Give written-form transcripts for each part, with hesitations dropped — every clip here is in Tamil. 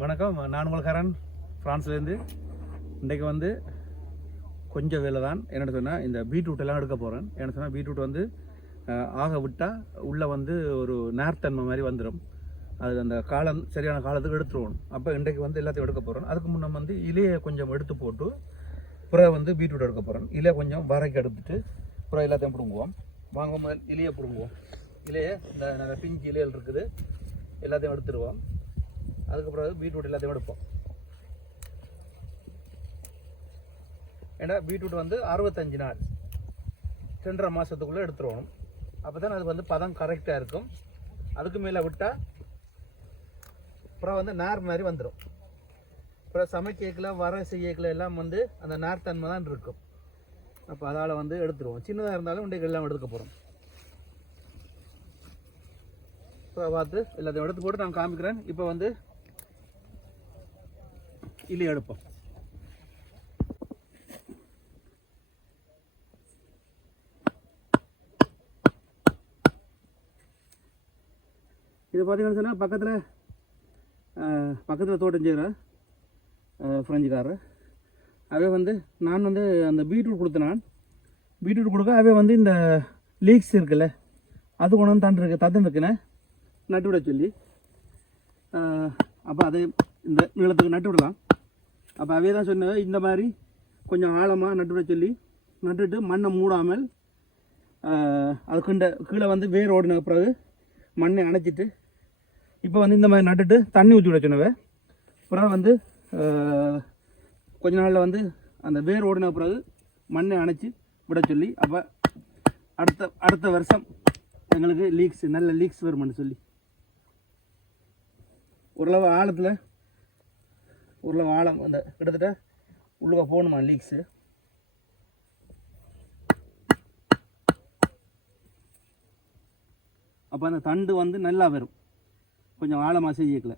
வணக்கம், நான் உங்கள் ஃப்ரான்ஸ்லேருந்து. இன்றைக்கு வந்து கொஞ்சம் வேலை தான். என்ன சொன்னால், இந்த பீட்ரூட் எல்லாம் எடுக்க போகிறேன். என்ன சொன்னால், பீட்ரூட் வந்து ஆக விட்டால் உள்ளே வந்து ஒரு நேர்த்தன்மை மாதிரி வந்துடும். அது அந்த காலம் சரியான காலத்துக்கு எடுத்துருவோம். அப்போ இன்றைக்கு வந்து எல்லாத்தையும் எடுக்க போகிறோம். அதுக்கு முன்னே வந்து இலையை கொஞ்சம் எடுத்து போட்டு பிறகு வந்து பீட்ரூட் எடுக்க போகிறேன். இலையை கொஞ்சம் வரைக்கு எடுத்துட்டு பிறகு எல்லாத்தையும் பிடுங்குவோம். வாங்க, முதல் இலையை பிடுங்குவோம். இலையை இந்த நல்ல பிஞ்சு இலைகள் இருக்குது, எல்லாத்தையும் எடுத்துருவோம். அதுக்கு பிறகு பீட்ரூட் எல்லாத்தையும் எடுப்போம். ஏன்னா பீட்ரூட் வந்து 65 நாள் 2.5 மாதத்துக்குள்ளே எடுத்துருவோம். அப்போ தான் அது வந்து பதம் கரெக்டாக இருக்கும். அதுக்கு மேலே விட்டால் அப்புறம் வந்து நார் மாதிரி வந்துடும். அப்புறம் சமைக்கல வர செய்யக்கல எல்லாம் வந்து அந்த நார்த்தன்மை தான் இருக்கும். அப்போ அதால் வந்து எடுத்துருவோம். சின்னதாக இருந்தாலும் இன்றைக்கு எல்லாம் எடுக்க போகிறோம். இப்போ பார்த்து எல்லாத்தையும் எடுத்து போட்டு நான் காமிக்கிறேன். இப்போ வந்து இலையை எடுப்போம். இது பார்த்தீங்கன்னு சொன்னால் பக்கத்தில் தோட்டம் செய்கிற ஃப்ரெஞ்சுக்காரர் அவே வந்து நான் வந்து அந்த பீட்ரூட் கொடுத்தேன். பீட்ரூட் கொடுக்க அவே வந்து இந்த லீக்ஸ் இருக்குல்ல, அது கொண்டு வந்து தந்துருக்குன்னு நட்டு விட சொல்லி, அப்போ அதை இந்த நிலத்துக்கு நட்டு விடலாம். அப்போ அவே தான் சொன்னது, இந்த மாதிரி கொஞ்சம் ஆழமாக நட்டு விட சொல்லி நட்டுட்டு மண்ணை மூடாமல் அதுக்குண்ட கீழே வந்து வேர் ஓடின பிறகு மண்ணை அணைச்சிட்டு இப்போ வந்து இந்த மாதிரி நட்டுட்டு தண்ணி ஊற்றி விட சொன்னவை. அப்புறம் வந்து கொஞ்ச நாளில் வந்து அந்த வேர் ஓடின பிறகு மண்ணை அணைச்சி விட சொல்லி, அப்போ அடுத்த வருஷம் எங்களுக்கு நல்ல லீக்ஸ் வருமானு சொல்லி ஓரளவு ஆழம் அந்த கிட்டத்தட்ட உள்ளுக்க போகணுமா லீக்ஸு. அப்போ அந்த தண்டு வந்து நல்லா வரும், கொஞ்சம் ஆழமாக செய்யக்கல.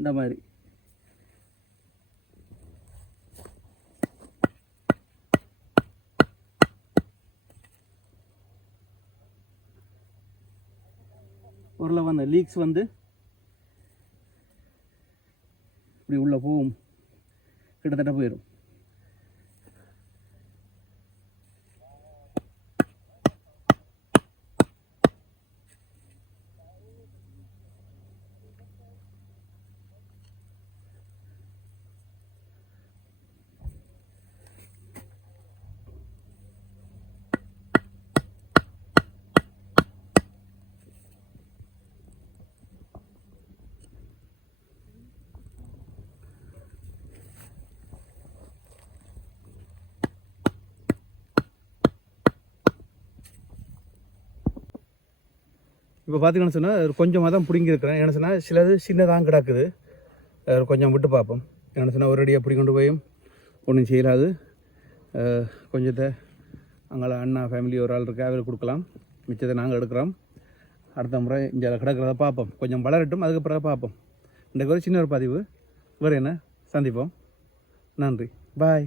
இந்த மாதிரி ஓரளவு அந்த லீக்ஸ் வந்து இப்படி உள்ள போகும், கிட்டத்தட்ட போயிடும். இப்போ பார்த்தீங்கன்னு சொன்னால் கொஞ்சமாக தான் பிடிங்கிருக்கிறேன். என்ன சொன்னால் சிலது சின்னதாக கிடக்குது, கொஞ்சம் விட்டு பார்ப்போம். என்ன சொன்னால் ஒரு அடியாக பிடிக்கொண்டு போயும் ஒன்றும் செய்யலாது. கொஞ்சத்தை அங்கே அண்ணா ஃபேமிலி ஒரு ஆள் இருக்குது, அவருக்கு கொடுக்கலாம். மிச்சத்தை நாங்கள் எடுக்கிறோம். அடுத்த முறை இங்கே கிடக்கிறத பார்ப்போம், கொஞ்சம் வளரட்டும், அதுக்கு பிறகு பார்ப்போம். இன்றைக்கு ஒரு சின்ன ஒரு பதிவு வேறு என்ன சந்திப்போம். நன்றி, பாய்.